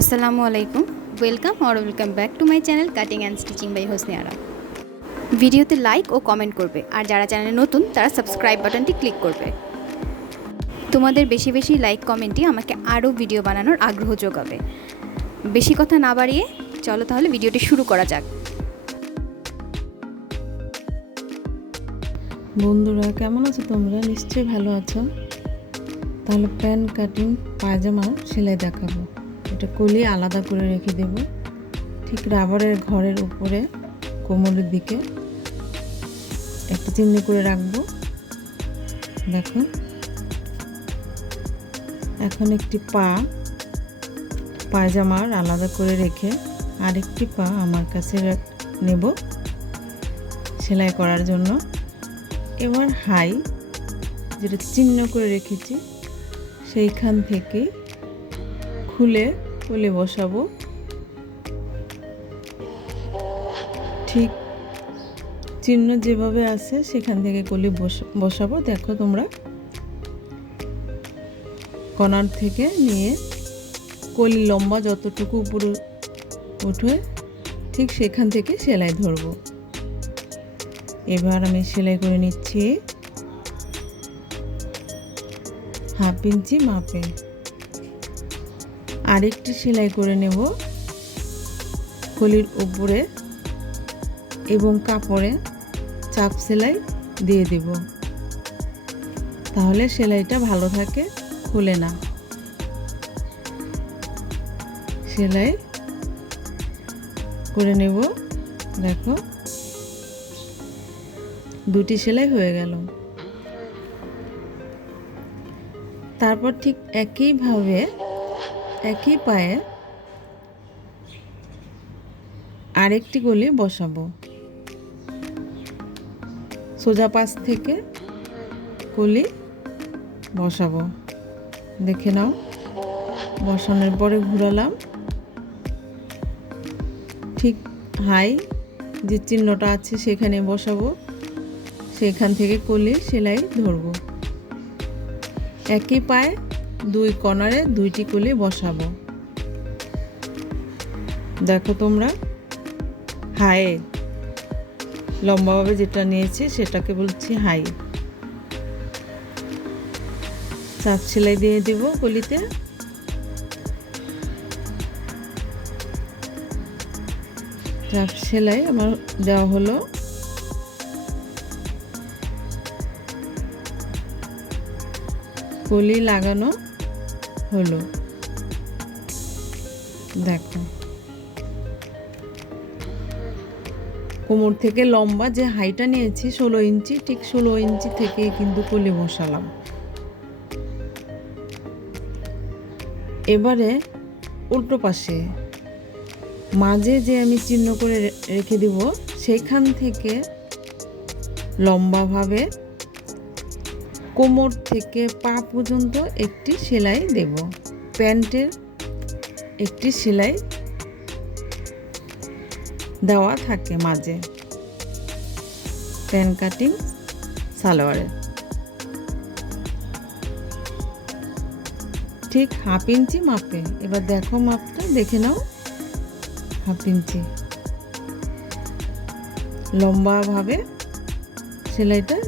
আসসালামু আলাইকুম, welcome back to my channel cutting and stitching by Hosneara. ভিডিওতে লাইক ও comment করবে, আর যারা চ্যানেলে নতুন তারা সাবস্ক্রাইব বাটনটি ক্লিক করবে। তোমাদের বেশি বেশি লাইক কমেন্টই আমাকে আরও ভিডিও বানানোর আগ্রহ যোগাবে। বেশি কথা না বাড়িয়ে চলো তাহলে ভিডিওটি শুরু করা যাক। বন্ধুরা, কেমন আছো তোমরা? নিশ্চয়ই ভালো আছো। তাহলে প্যান্ট কাটিং পায়জামা সেলাই দেখাবো। এটা কলি আলাদা করে রেখে দেব, ঠিক রাবারের ঘরের উপরে কোমরের দিকে একটা চিমনি করে রাখবো। দেখো, এখন একটি পা পায়জামার আলাদা করে রেখে আরেকটি পা আমার কাছে নেব সেলাই করার জন্য। এবার হাই যেটা চিহ্ন করে রেখেছি সেইখান থেকে খুলে কলি বসাবো। ঠিক চিহ্ন যেভাবে আছে সেখান থেকে কলি বসাবো। দেখো তোমরা, কর্নার থেকে নিয়ে কলি লম্বা যতটুকু উপরে উঠে ঠিক সেখান থেকে সেলাই ধরবো। এবার আমি সেলাই করে নিচ্ছি হাফ ইঞ্চি মাপে। আরেকটি সেলাই করে নেব কলির উপরে এবং কাপড়ে চাপ সেলাই দিয়ে দেব, তাহলে সেলাইটা ভালো থাকে, খুলে না। সেলাই করে নেব। দেখো, দুটি সেলাই হয়ে গেল। তারপর ঠিক একইভাবে একই পায়ে আরেকটি কলি বসাবো। সোজা পাশ থেকে কলি বসাবো। দেখে নাও, বসানোর পরে ঘুরালাম। ঠিক হাই যে চিহ্নটা আছে সেখানে বসাবো, সেখান থেকে কলি সেলাই ধরবো। একই পায়ে দুই কর্নারে দুইটি কলি বসাবো। দেখো তোমরা, হাই লম্বাভাবে যেটা নিয়েছি সেটাকে বলছি হাই। চাপ সেলাই দিয়ে দেব কলিতে। চাপ সেলাই আমার দেওয়া হলো। কলি লাগানো হলো। দেখো, কোমর থেকে লম্বা যে হাইটা নিয়েছি 16 ইঞ্চি, ঠিক 16 ইঞ্চি থেকে কিন্তু কলি বসালাম। এবারে উল্টো পাশে মাঝে যে আমি চিহ্ন করে রেখে দিব সেইখান থেকে লম্বাভাবে কোমর থেকে পা পর্যন্ত একটি সেলাই দেব। প্যান্টের একটি সেলাই দেওয়া থাকে মাঝে, প্যান্ট কাটিং সালোয়ারে। ঠিক হাফ ইঞ্চি মাপে। এবার দেখো, মাপটা দেখে নাও। হাফ ইঞ্চি লম্বাভাবে সেলাইটা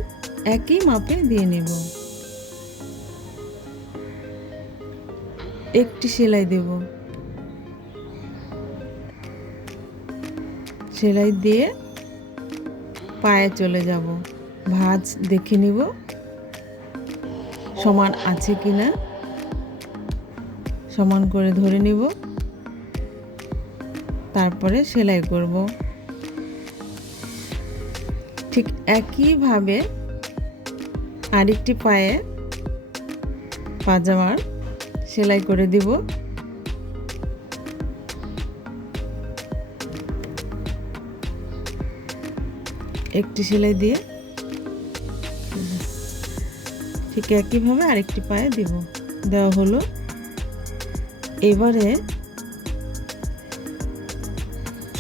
একই মাপে দিয়ে নেব। একটি সেলাই দেব। সেলাই দিয়ে পায়ে চলে যাব। ভাঁজ দেখে নিব সমান আছে কিনা, সমান করে ধরে নিব। তারপরে সেলাই করব। ঠিক একইভাবে আরেকটি পায়ে পাজামার সেলাই করে দিব। একটি সেলাই দিয়ে ঠিক একইভাবে আরেকটি পায়ে দিব। দেওয়া হলো। এবারে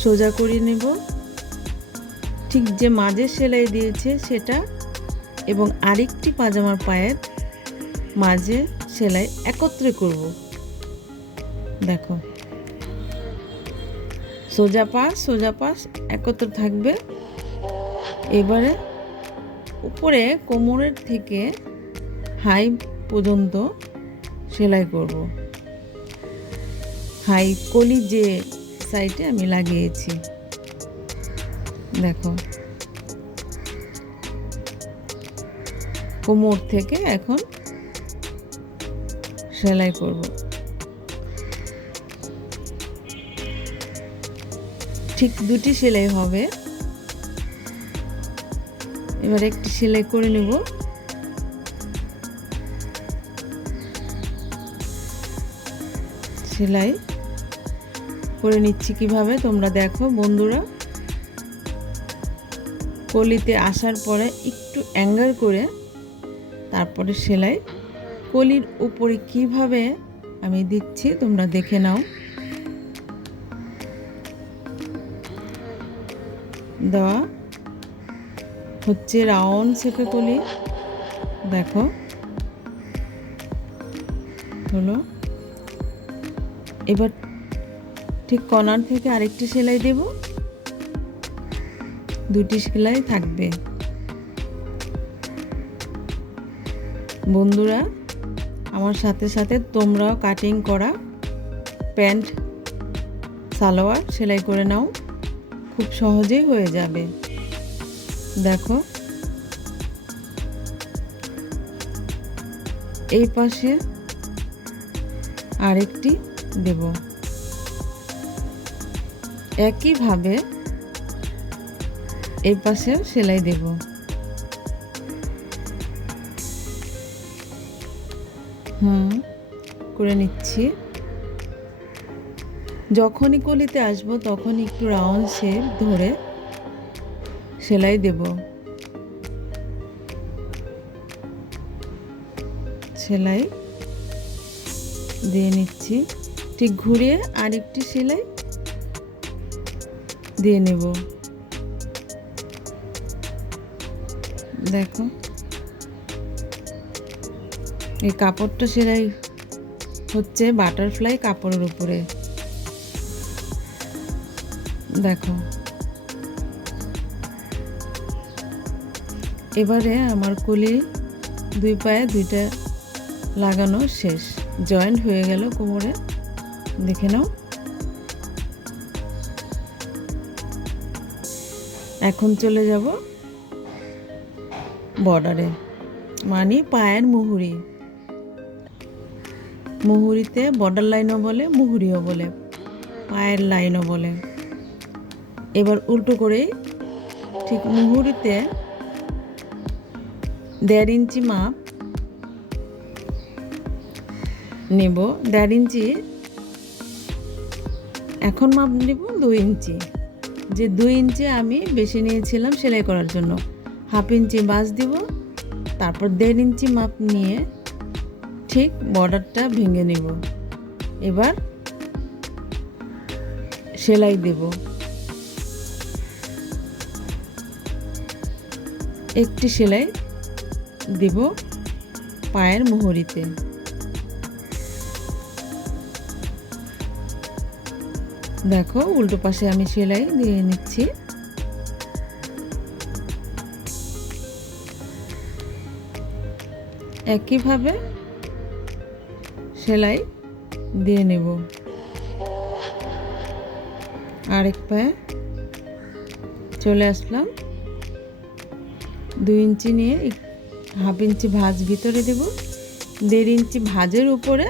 সোজা করে নেব। ঠিক যে মাঝে সেলাই দিয়েছে সেটা এবং আরেকটি পাজামার পায়ের মাঝে সেলাই একত্রে করব। দেখো, সোজা পাশ একত্র থাকবে। এবারে উপরে কোমরের থেকে হাই পর্যন্ত সেলাই করব। হাই কলি যে সাইডে আমি লাগিয়েছি, দেখো কোমর থেকে এখন সেলাই করব। ঠিক দুটি সেলাই হবে। এবার একটি সেলাই করে নেব। সেলাই করে নিচ্ছি কিভাবে তোমরা দেখো বন্ধুরা। কলিতে আসার পরে একটু অ্যাঙ্গেল করে তারপরে সেলাই। কলির উপরে কিভাবে আমি দিচ্ছি তোমরা দেখে নাও। দেওয়া হচ্ছে রাউন্ড শেপে কলি, দেখো হলো। এবার ঠিক কর্নার থেকে আরেকটি সেলাই দেব, দুটি সেলাই থাকবে। বন্ধুরা আমার সাথে সাথে তোমরাও কাটিং করা প্যান্ট সালোয়ার সেলাই করে নাও, খুব সহজেই হয়ে যাবে। দেখো এই পাশে আরেকটি দেব, একইভাবে এই পাশেও সেলাই দেব। করে নিচ্ছি। যখনই কলিতে আসবো তখনই একটু রাউন্ড শেপ ধরে সেলাই দেব। সেলাই দিয়ে নিচ্ছি। ঠিক ঘুরিয়ে আরেকটি সেলাই দিয়ে নেব। দেখো এই কাপড়টা সেলাই হচ্ছে বাটারফ্লাই কাপড়ের উপরে, দেখো। এবারে আমার কলি দুই পায়ে দুইটা লাগানো শেষ, জয়েন্ট হয়ে গেল কোমরে, দেখে নাও। এখন চলে যাব বর্ডারে, মানে পায়ের মুহুরি। মুহুরিতে বর্ডার লাইনও বলে, মুহুরিও বলে, পায়ের লাইনও বলে। এবার উল্টো করে ঠিক মুহুরিতে 1.5 ইঞ্চি মাপ নেব। 1.5 ইঞ্চি এখন মাপ নেব 2 ইঞ্চি। যে 2 ইঞ্চি আমি বেশি নিয়েছিলাম সেলাই করার জন্য, 1/2 ইঞ্চি বাস দিব। তারপর 1.5 ইঞ্চি মাপ নিয়ে ঠিক বর্ডারটা ভেঙে নেব। এবার সেলাই দেব। একটি সেলাই দেব পায়ের মুহুরিতে। দেখো উল্টো পাশে আমি সেলাই দিয়ে নিচ্ছি। একইভাবে সেলাই দিয়ে নেব। আরেক পায়ে চলে আসলাম। 2 ইঞ্চি নিয়ে 1/2 ইঞ্চি ভাঁজ ভিতরে দেব। 1.5 ইঞ্চি ভাঁজের উপরে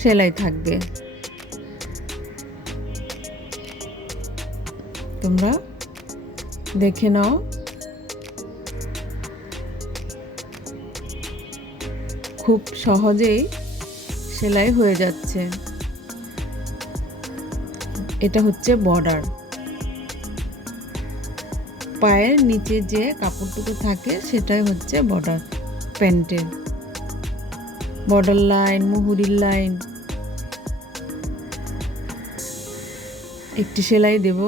সেলাই থাকবে। তোমরা দেখে নাও। খুব সহজেই সেলাই হয়ে যাচ্ছে। এটা হচ্ছে বর্ডার। পায়ের নিচে যে কাপড়টুকু থাকে সেটাই হচ্ছে বর্ডার প্যান্টের। বর্ডার লাইন, মুহুরির লাইন। একটি সেলাই দেব।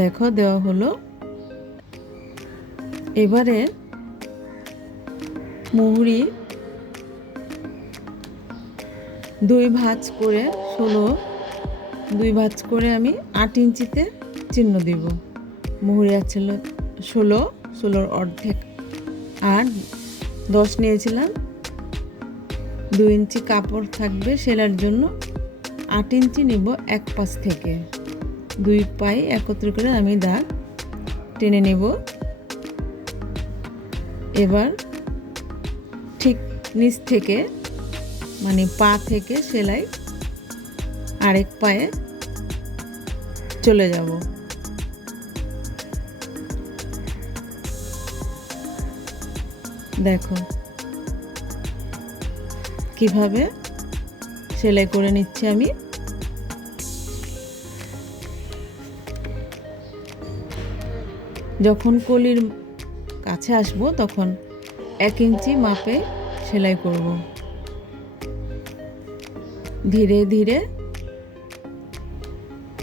দেখো দেওয়া হলো। এবারে মুহুরি 2 ভাঁজ করে 16, 2 ভাঁজ করে আমি 8 ইঞ্চিতে চিহ্ন দিব। মুহুরি ছিল 16, 16-র অর্ধেক আর 10 নিয়েছিলাম। 2 ইঞ্চি কাপড় থাকবে সেলাইয়ের জন্য, 8 ইঞ্চি নিব এক পাশ থেকে। 2 পায়ে একত্র করে আমি দাগ টেনে নেব। এবার ঠিক নিচ থেকে মানে পা থেকে সেলাই আরেক পায়ে চলে যাব। দেখো কিভাবে সেলাই করে নিচ্ছি আমি। যখন কলির কাছে আসবো তখন 1 ইঞ্চি মাপে সেলাই করব। ধীরে ধীরে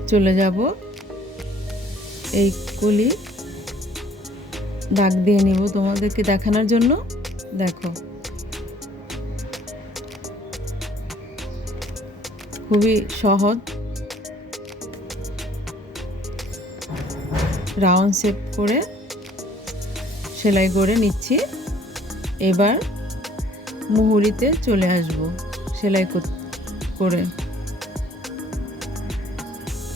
চলে যাব। এই কলি দাগ দিয়ে নিব তোমাদেরকে দেখানোর জন্য। দেখো খুবই সহজ, রাউন্ড শেপ করে সেলাই করে নিচ্ছি। এবার মুহুরিতে চলে আসব সেলাই করে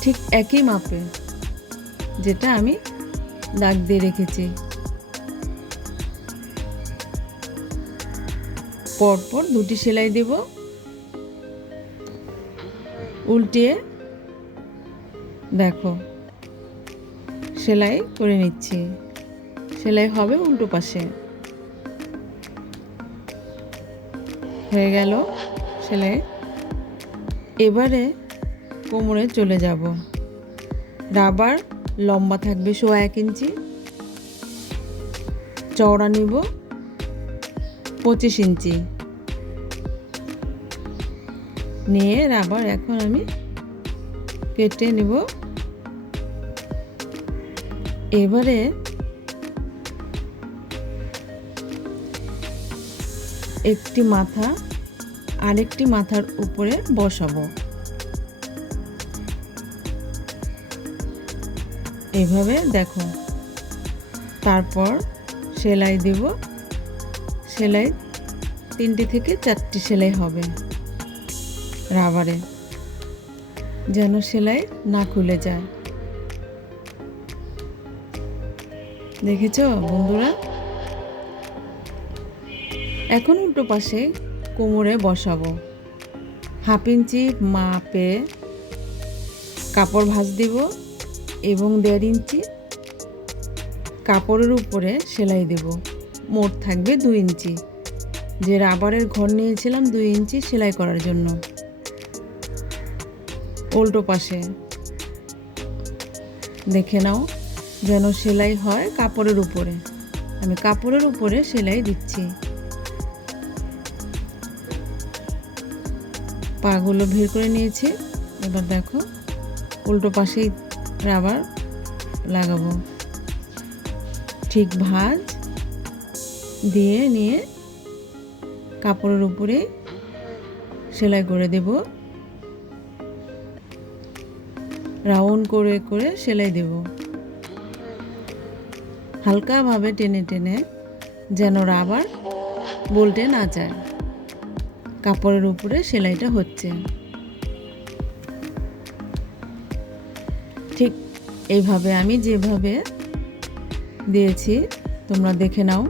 ঠিক একই মাপে যেটা আমি দাগ দিয়ে রেখেছি। পরপর 2টি সেলাই দেব, উল্টিয়ে দেখো সেলাই করে নিচ্ছি। সেলাই হবে উল্টো পাশে। হয়ে গেল সেলাই। এবারে কোমরে চলে যাব। রাবার লম্বা থাকবে 1.25 ইঞ্চি, চওড়া নিব 25 ইঞ্চি নিয়ে রাবার এখন আমি কেটে নিব। এবারে একটি মাথা আরেকটি মাথার উপরে বসাবো। এভাবে দেখো। তারপর সেলাই দেব। সেলাই 3টি থেকে 4টি সেলাই হবে রাবারে, যেন সেলাই না খুলে যায়। দেখেছো বন্ধুরা? এখন উল্টো পাশে কোমরে বসাবো। 1/2 ইঞ্চি মাপে কাপড় ভাঁজ দিব এবং 1.5 ইঞ্চি কাপড়ের উপরে সেলাই দেব। মোট থাকবে 2 ইঞ্চি। যে রাবারের ঘর নিয়েছিলাম 2 ইঞ্চি সেলাই করার জন্য। উল্টো পাশে দেখে নাও যেন সেলাই হয় কাপড়ের উপরে। আমি কাপড়ের উপরে সেলাই দিচ্ছি। পাগুলো বের করে নিয়েছি। এবার দেখো উল্টো পাশেই রাবার লাগাবো। ঠিক ভাঁজ দিয়ে নিয়ে কাপড়ের উপরে সেলাই করে দেব। রাউন্ড করে করে সেলাই দেব। হালকাভাবে টেনে টেনে যেন রাবার বলতে না যায়। কাপড়ের উপরে সেলাইটা হচ্ছে। ঠিক এইভাবে আমি যেভাবে দিয়েছি তোমরা দেখে নাও।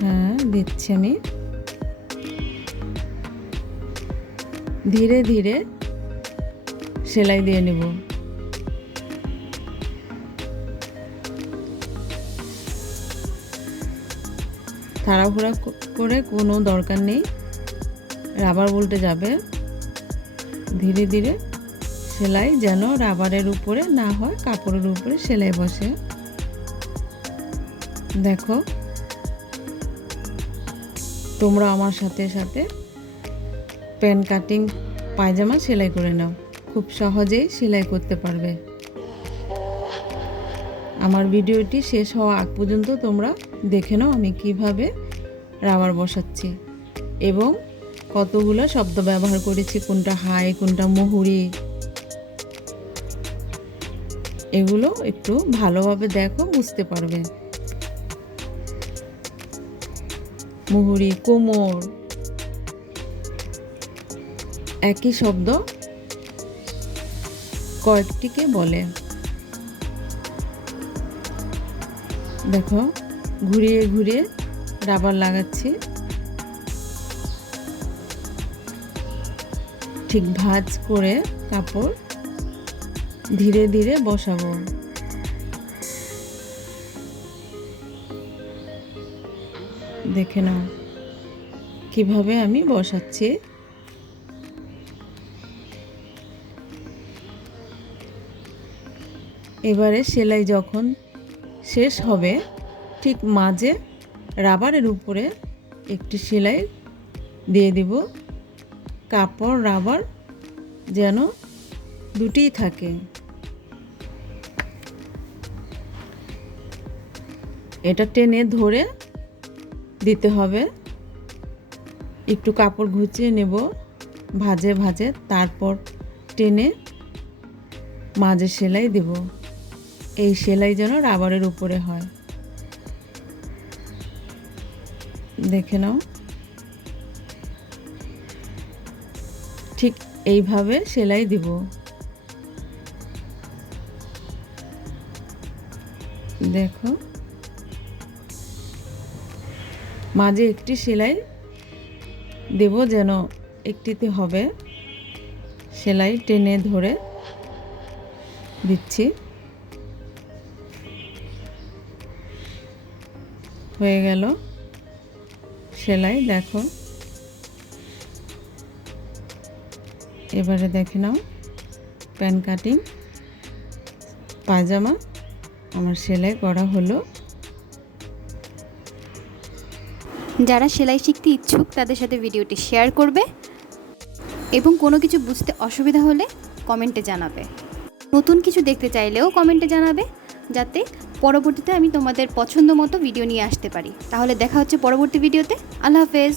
হ্যাঁ দিচ্ছি আমি। ধীরে ধীরে সেলাই দিয়ে নেব। তাড়াহুড়া করে কোনো দরকার নেই, রাবার উল্টে যাবে। ধীরে ধীরে সেলাই যেন রাবারের উপরে না হয়, কাপড়ের উপরে সেলাই বসে। দেখো তোমরা আমার সাথে সাথে প্যান্ট কাটিং পায়জামা সেলাই করে নাও। খুব সহজেই সেলাই করতে পারবে। আমার ভিডিওটি শেষ হওয়া আগ পর্যন্ত তোমরা দেখে নাও আমি কিভাবে রাবার বসাচ্ছি এবং কতগুলো শব্দ ব্যবহার করেছি, কোনটা হাই কোনটা মুহুরি, এগুলো একটু ভালোভাবে দেখো, বুঝতে পারবে। মুহুরি, কোমর, একই শব্দ কয়েকটিকে বলে। দেখো ঘুরিয়ে ঘুরিয়ে রাবার লাগাচ্ছি, ঠিক ভাঁজ করে কাপড় ধীরে ধীরে বসাবো। দেখে নাও কিভাবে আমি বসাচ্ছি। এবারে সেলাই যখন শেষ হবে, ঠিক মাঝে রাবারের উপরে একটি সেলাই দিয়ে দিব। কাপড় রাবার যেন দুটিই থাকে। এটা টেনে ধরে দিতে হবে। একটু কাপড় ঘুচিয়ে নেব ভাঁজে ভাঁজে, তারপর টেনে মাঝে সেলাই দেব। এই সেলাই যেন রাবারের উপরে হয়। দেখে নাও, ঠিক এইভাবে সেলাই দিব। দেখো মাঝে একটি সেলাই দেব, যেন একটিতে হবে। সেলাই টেনে ধরে দিচ্ছি। হয়ে গেল সেলাই। দেখো এবারে দেখে নাও, প্যান্ট কাটিং পায়জামা আমার সেলাই করা হলো। যারা সেলাই শিখতে ইচ্ছুক তাদের সাথে ভিডিওটি শেয়ার করবে এবং কোনো কিছু বুঝতে অসুবিধা হলে কমেন্টে জানাবে। নতুন কিছু দেখতে চাইলেও কমেন্টে জানাবে, যাতে পরবর্তীতে আমি তোমাদের পছন্দ মতো ভিডিও নিয়ে আসতে পারি। তাহলে দেখা হচ্ছে পরবর্তী ভিডিওতে। আল্লাহ হাফেজ।